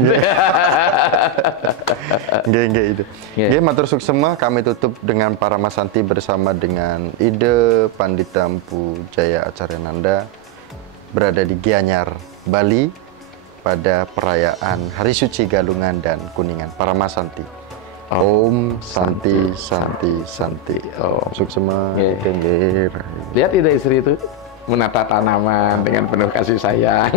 Nggih itu. Nggih, matur suksema, kami tutup dengan para Masanti bersama dengan ide Pandita Empu Jaya Acarananda berada di Gianyar, Bali pada perayaan Hari Suci Galungan dan Kuningan. Para Masanti. Om Santi Santi Santi. Om suksema. Lihat ide istri itu menata tanaman dengan penuh kasih sayang.